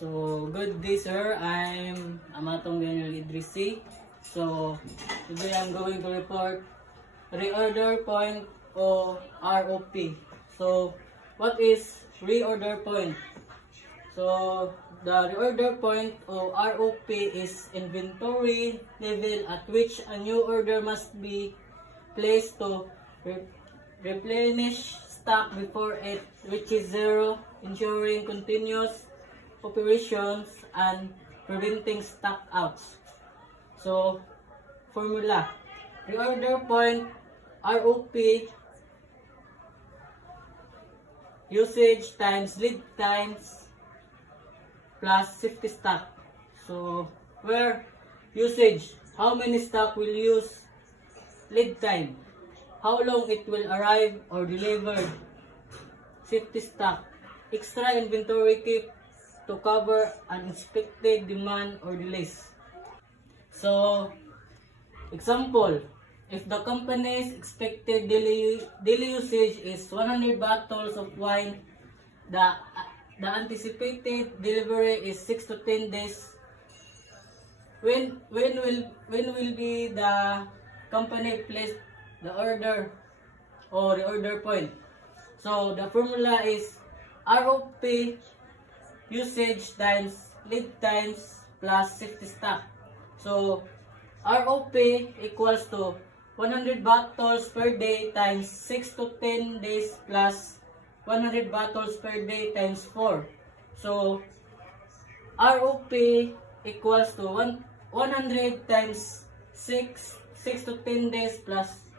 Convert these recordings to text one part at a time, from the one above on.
So, good day sir, I'm Amatong Daniel Idrisi. So, today I'm going to report reorder point o ROP. So, what is reorder point? So, the reorder point o ROP is inventory level at which a new order must be placed to replenish stock before it reaches zero, ensuring continuous operations and preventing stock outs. So, formula: reorder point ROP usage times lead times plus safety stock. So, where usage, how many stock will use, lead time, how long it will arrive or delivered, safety stock, extra inventory keep to cover unexpected demand or delays. So, example, if the company's expected daily usage is 100 bottles of wine, the anticipated delivery is 6 to 10 days. When will be the company place the order or the order point? So the formula is ROP usage times lead times plus safety stock. So ROP equals to 100 bottles per day times 6 to 10 days plus 100 bottles per day times 4. So ROP equals to 100 times 6 to 10 days plus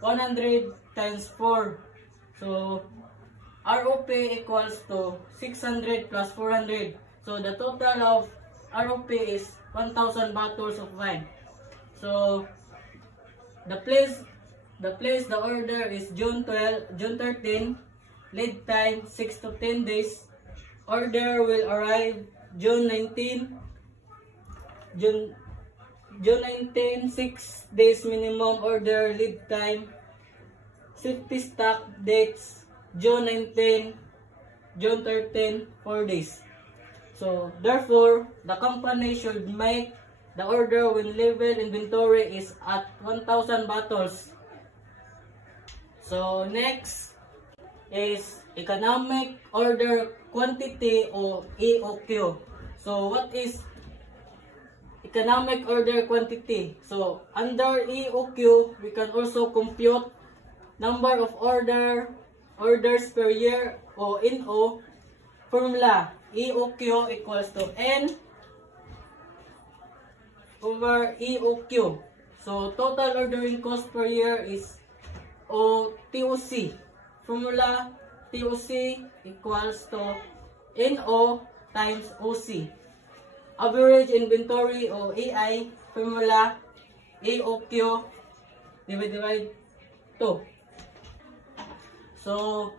100 times 4. So ROP equals to 600 plus 400. So the total of ROP is 1,000 bottles of wine. So the place the order is June 13. Lead time 6 to 10 days. Order will arrive June 19. June 19, 6 days minimum order lead time. Safety stock dates June 19, June 13, 4 days. So therefore, the company should make the order when level inventory is at 1,000 bottles. So next is economic order quantity or EOQ. So what is economic order quantity? So under EOQ, we can also compute number of orders per year o NO. Formula: EOQ equals to N over EOQ. So total ordering cost per year is TOC. Formula: TOC equals to NO times OC. Average inventory o AI. Formula: EOQ divided 2. So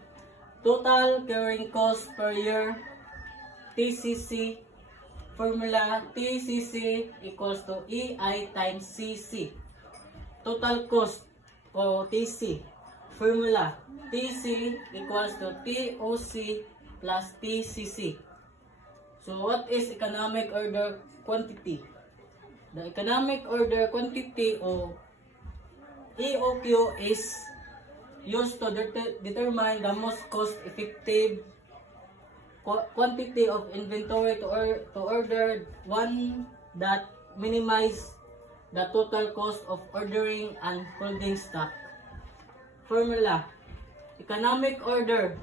total carrying cost per year, TCC. Formula: TCC equals to EI times CC. Total cost o TC. Formula: TC equals to TOC plus TCC. So what is economic order quantity? The economic order quantity o EOQ is used to determine the most cost-effective quantity of inventory to order, one that minimize the total cost of ordering and holding stock. Formula: economic order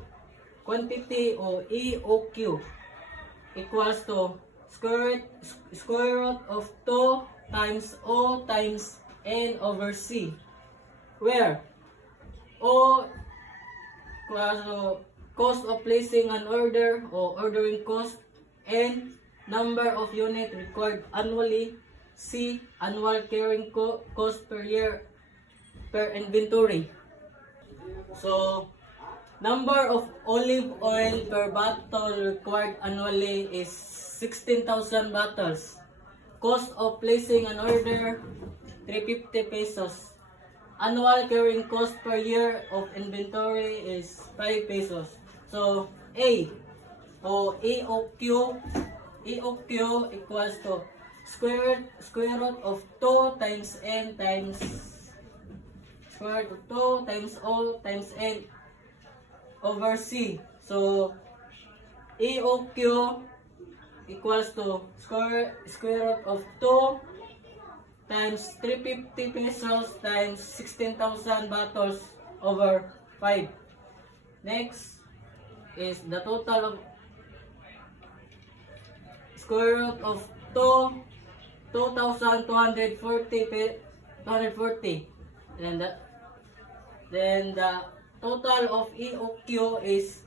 quantity o EOQ equals to square root of 2 times O times N over C, where O cost of placing an order or ordering cost, N number of units required annually, C annual carrying cost per year per inventory. So number of olive oil per bottle required annually is 16,000 bottles. Cost of placing an order 350 pesos. Annual carrying cost per year of inventory is 5 pesos. So A o EOQ E of Q equals to square root of 2 times N times square root of 2 times O times N over C. So E of Q equals to square root of 2 times 350 pesos times 16,000 bottles over 5. Next is the total of square root of 2,240 and then the total of E of Q is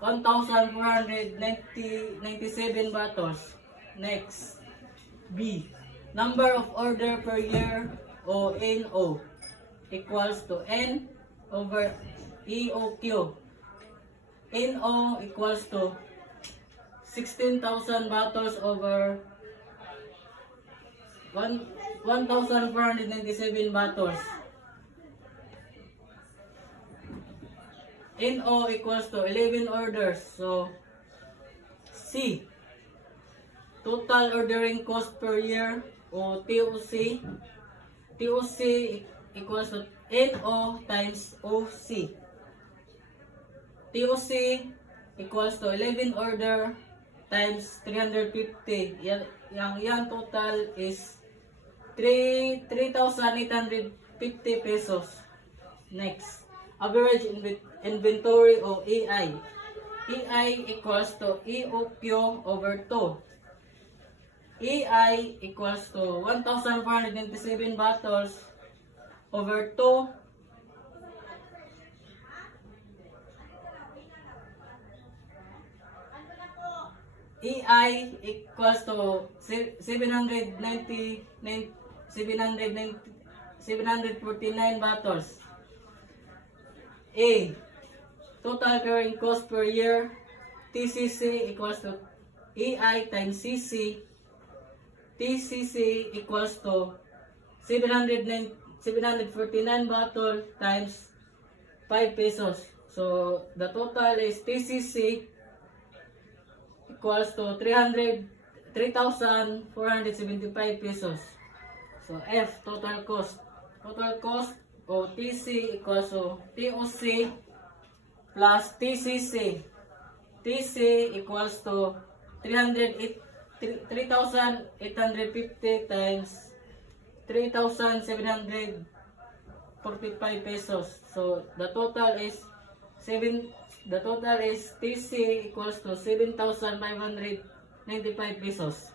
1,497 bottles. Next, B. Number of order per year o NO equals to N over E of Q. NO equals to 16,000 bottles over 1,497 bottles. NO equals to 11 orders. So C. Total ordering cost per year o TOC. TOC equals to NO times OC. TOC equals to 11 order times 350. Yan total is 3,850 pesos. Next, average inventory o EI. EI equals to E of Q over 2. EI equals to 1,497 bottles over 2 EI equals to 749 bottles. A. Total carrying cost per year. TCC equals to EI times CC. TCC equals to 749 bottle times 5 pesos. So the total is TCC equals to 3,475 pesos. So F, total cost. Total cost o TC equals to TOC plus TCC. TC equals to 3,850 times 3,745 pesos. So the total is TC equals to 7,595 pesos.